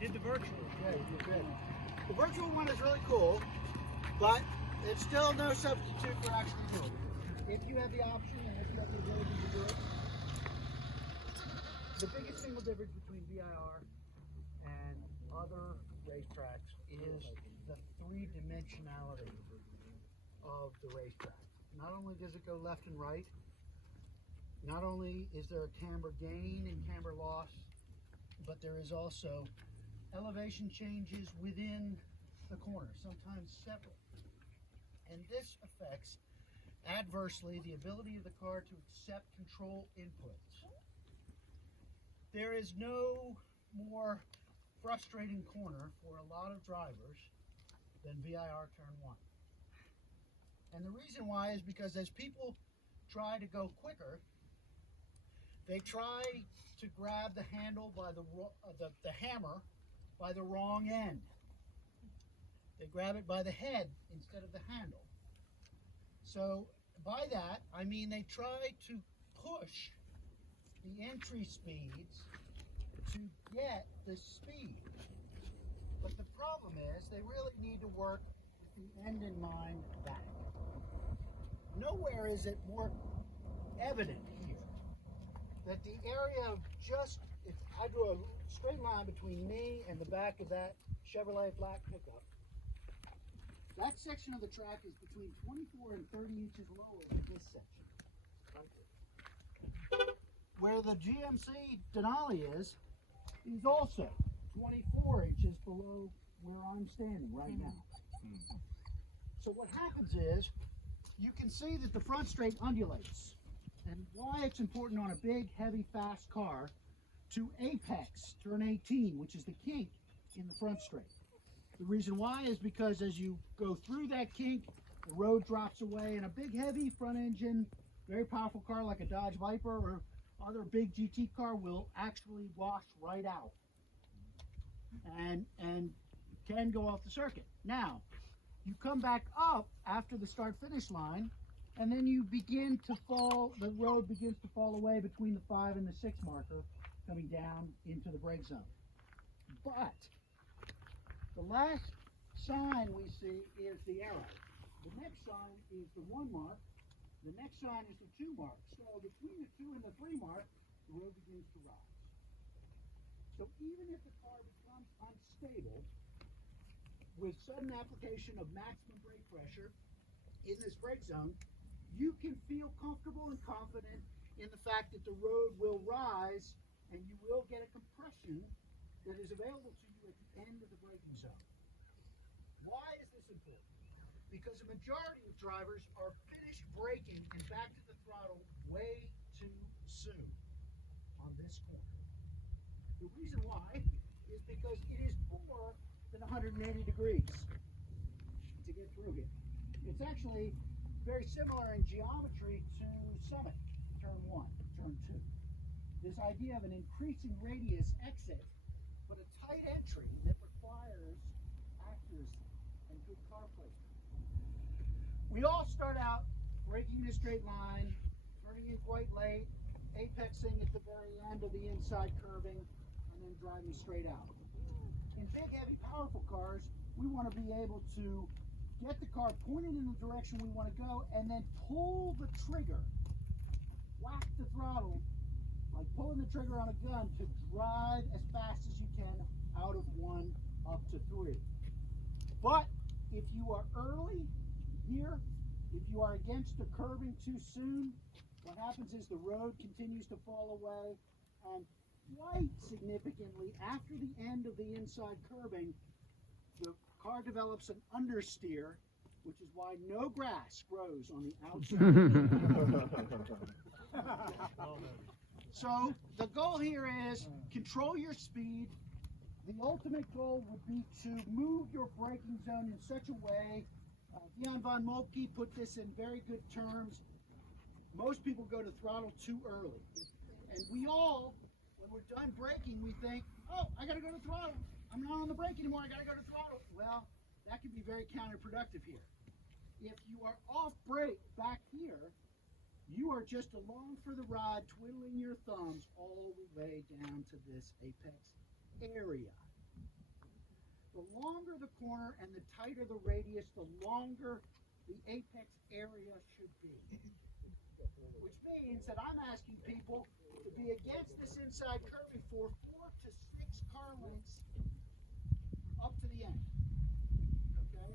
did the virtual. Yeah, you did. The virtual one is really cool, but it's still no substitute for actually doing it. If you have the option and if you have the ability to do it, the biggest single difference between VIR and other racetracks is the three-dimensionality of the racetrack. Not only does it go left and right, not only is there a camber gain and camber loss, but there is also elevation changes within the corner, sometimes several. And this affects adversely the ability of the car to accept control inputs. There is no more frustrating corner for a lot of drivers than VIR turn 1. And the reason why is because as people try to go quicker, they try to grab the handle by the hammer by the wrong end. They grab it by the head instead of the handle. So by that, I mean they try to push the entry speeds to get the speed. But the problem is they really need to work with the end in mind back. Nowhere is it more evident here that the area of just, if I drew a straight line between me and the back of that Chevrolet black pickup, that section of the track is between 24 and 30 inches lower than this section. Where the GMC Denali is also 24 inches below where I'm standing right now. So what happens is, you can see that the front straight undulates. And why it's important on a big, heavy, fast car to apex, turn 18, which is the kink in the front straight. The reason why is because as you go through that kink, the road drops away, and a big, heavy front engine, very powerful car like a Dodge Viper or other big GT car will actually wash right out and can go off the circuit. Now, you come back up after the start-finish line, and then you begin to fall, the road begins to fall away between the 5 and the 6 marker, coming down into the brake zone. But the last sign we see is the arrow. The next sign is the 1 mark. The next sign is the 2 mark. So between the 2 and the 3 mark, the road begins to rise. So even if the car becomes unstable, with sudden application of maximum brake pressure in this brake zone, you can feel comfortable and confident in the fact that the road will rise and you will get a compression that is available to you at the end of the braking zone. Why is this important? Because a majority of drivers are finished braking and back to the throttle way too soon on this corner. The reason why is because it is more than 180 degrees to get through here. It's actually very similar in geometry to Summit, turn 1, turn 2. This idea of an increasing radius exit, but a tight entry that requires accuracy and good car placement. We all start out braking in a straight line, turning in quite late, apexing at the very end of the inside curving, and then driving straight out. In big, heavy, powerful cars, we want to be able to get the car pointed in the direction we want to go and then pull the trigger, whack the throttle, like pulling the trigger on a gun to drive as fast as you can out of 1 up to 3. But if you are early here, if you are against the curving too soon, what happens is the road continues to fall away, and quite significantly after the end of the inside curbing, the car develops an understeer, which is why no grass grows on the outside. So the goal here is control your speed. The ultimate goal would be to move your braking zone in such a way. Dion von Moltke put this in very good terms. Most people go to throttle too early. And we all, when we're done braking, we think, oh, I got to go to throttle. I'm not on the brake anymore. I got to go to throttle. Well, that can be very counterproductive here. If you are off brake back here, you are just along for the ride, twiddling your thumbs all the way down to this apex area. longer the corner and the tighter the radius, the longer the apex area should be. Which means that I'm asking people to be against this inside curving for 4 to 6 car lengths up to the end. Okay?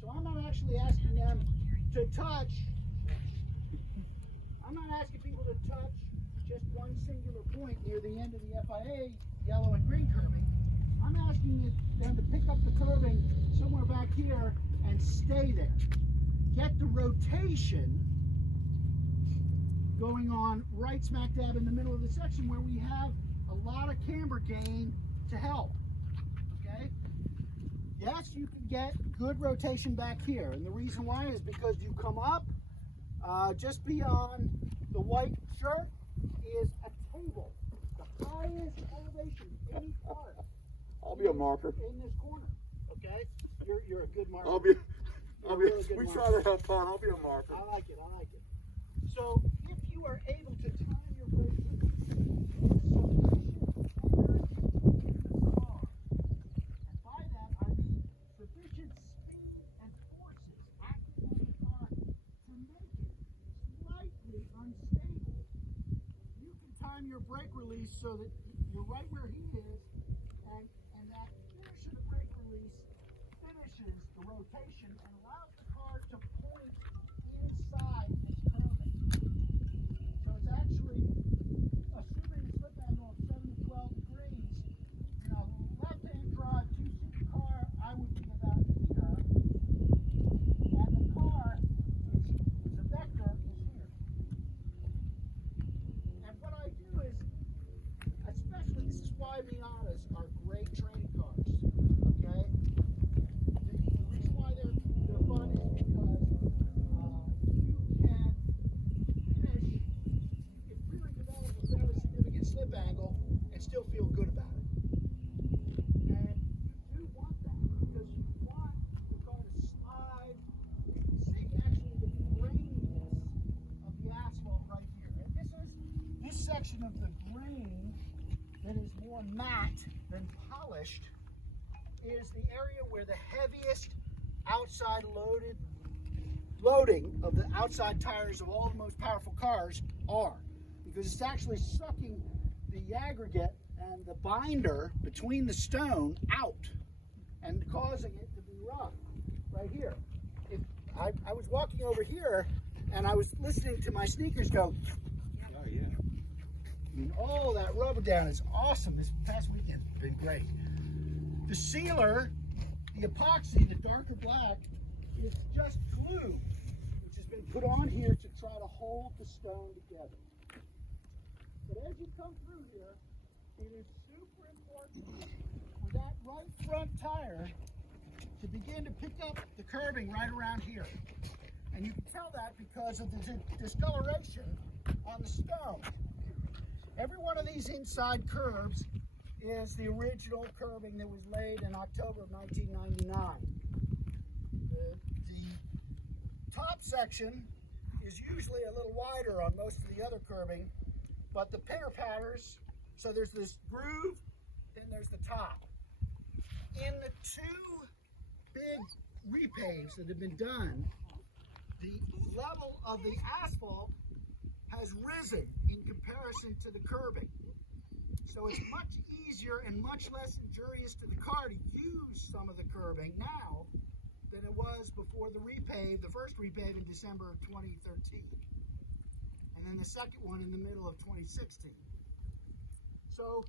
So I'm not actually asking them to touch. I'm not asking people to touch just one singular point near the end of the FIA yellow and green curving. I'm asking them to pick up the curving somewhere back here and stay there. Get the rotation going on right smack dab in the middle of the section where we have a lot of camber gain to help. Okay? Yes, you can get good rotation back here, and the reason why is because you come up just beyond the white shirt is a table, the highest elevation any part. I'll be a marker in this corner. Okay, you're a good marker. We try to have fun. I'll be a marker. I like it. So if you are able to time your brake by that I mean sufficient speed and forces acting on the car to make it slightly unstable, you can time your brake release so that you're right where he is, and that finish of the brake release finishes the rotation and allows the car to point inside its curving. So it's actually, assuming a slip angle of 7 to 12 degrees, in a left-hand drive two-seat car, I would be about here, and the car the vector is here. And what I do is, especially, this is why Miatas are great training cars, okay? The reason why they're fun is because you can really develop a fairly significant slip angle and still feel good about it. And you do want that because you want the car to slide. You can see actually the graininess of the asphalt right here. And this section of the grain that is more matte than polished is the area where the heaviest outside loading of the outside tires of all the most powerful cars are, because it's actually sucking the aggregate and the binder between the stone out and causing it to be rough right here. If I was walking over here and I was listening to my sneakers go, Oh yeah. I mean, all that rubber down is awesome. This past weekend has been great. The sealer, the epoxy, the darker black, is just glue, which has been put on here to try to hold the stone together. But as you come through here, it is super important for that right front tire to begin to pick up the curving right around here. And you can tell that because of the discoloration on the stone. Every one of these inside curves is the original curving that was laid in October of 1999. The top section is usually a little wider on most of the other curving, but the pitter patters, so there's this groove, then there's the top. In the two big repaves that have been done, the level of the asphalt has risen in comparison to the curving. So it's much easier and much less injurious to the car to use some of the curving now than it was before the repave, the first repave in December of 2013. And then the second one in the middle of 2016. So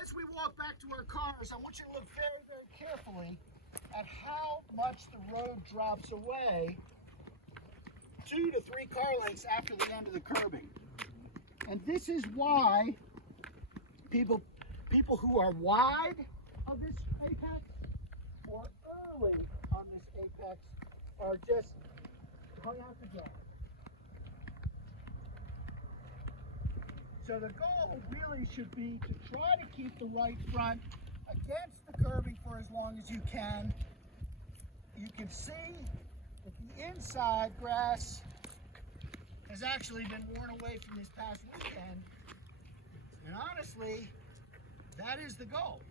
as we walk back to our cars, I want you to look very, very carefully at how much the road drops away 2 to 3 car lengths after the end of the curbing. And this is why people who are wide of this apex or early on this apex are just hung out to dry. So the goal really should be to try to keep the right front against the curbing for as long as you can. You can see that the inside grass has actually been worn away from this past weekend. And honestly, that is the goal.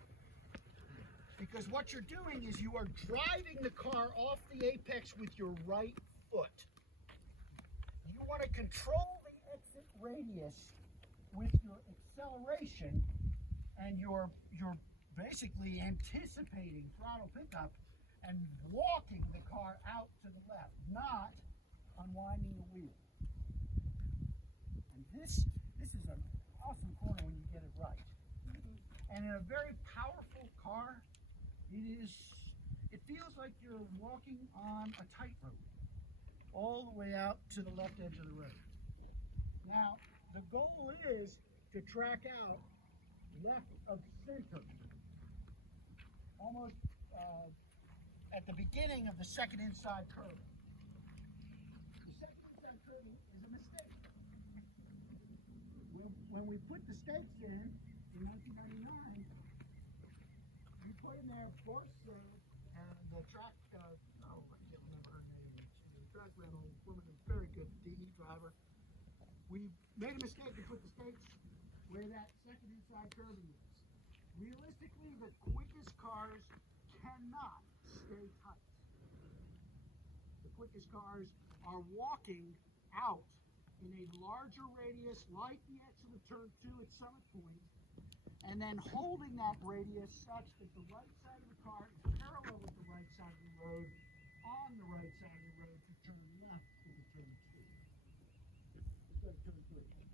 Because what you're doing is you are driving the car off the apex with your right foot. You want to control the exit radius with your acceleration, and you're basically anticipating throttle pickup and walking the car out to the left, not unwinding the wheel. And this is an awesome corner when you get it right. And in a very powerful car, it feels like you're walking on a tightrope all the way out to the left edge of the road. Now, the goal is to track out left of center, almost at the beginning of the second inside curve. The second inside curve is a mistake. When we put the stakes in 1999, we put in there Krause and the track, I can't remember her name, the track rental woman, a very good DE driver. We made a mistake and put the stakes where that second inside curve is. Realistically, the quickest cars cannot stay tight. The quickest cars are walking out in a larger radius, like the exit of turn 2 at Summit Point, and then holding that radius such that the right side of the car is parallel with the right side of the road, on the right side of the road to turn left into turn 2. Let's go to turn 3.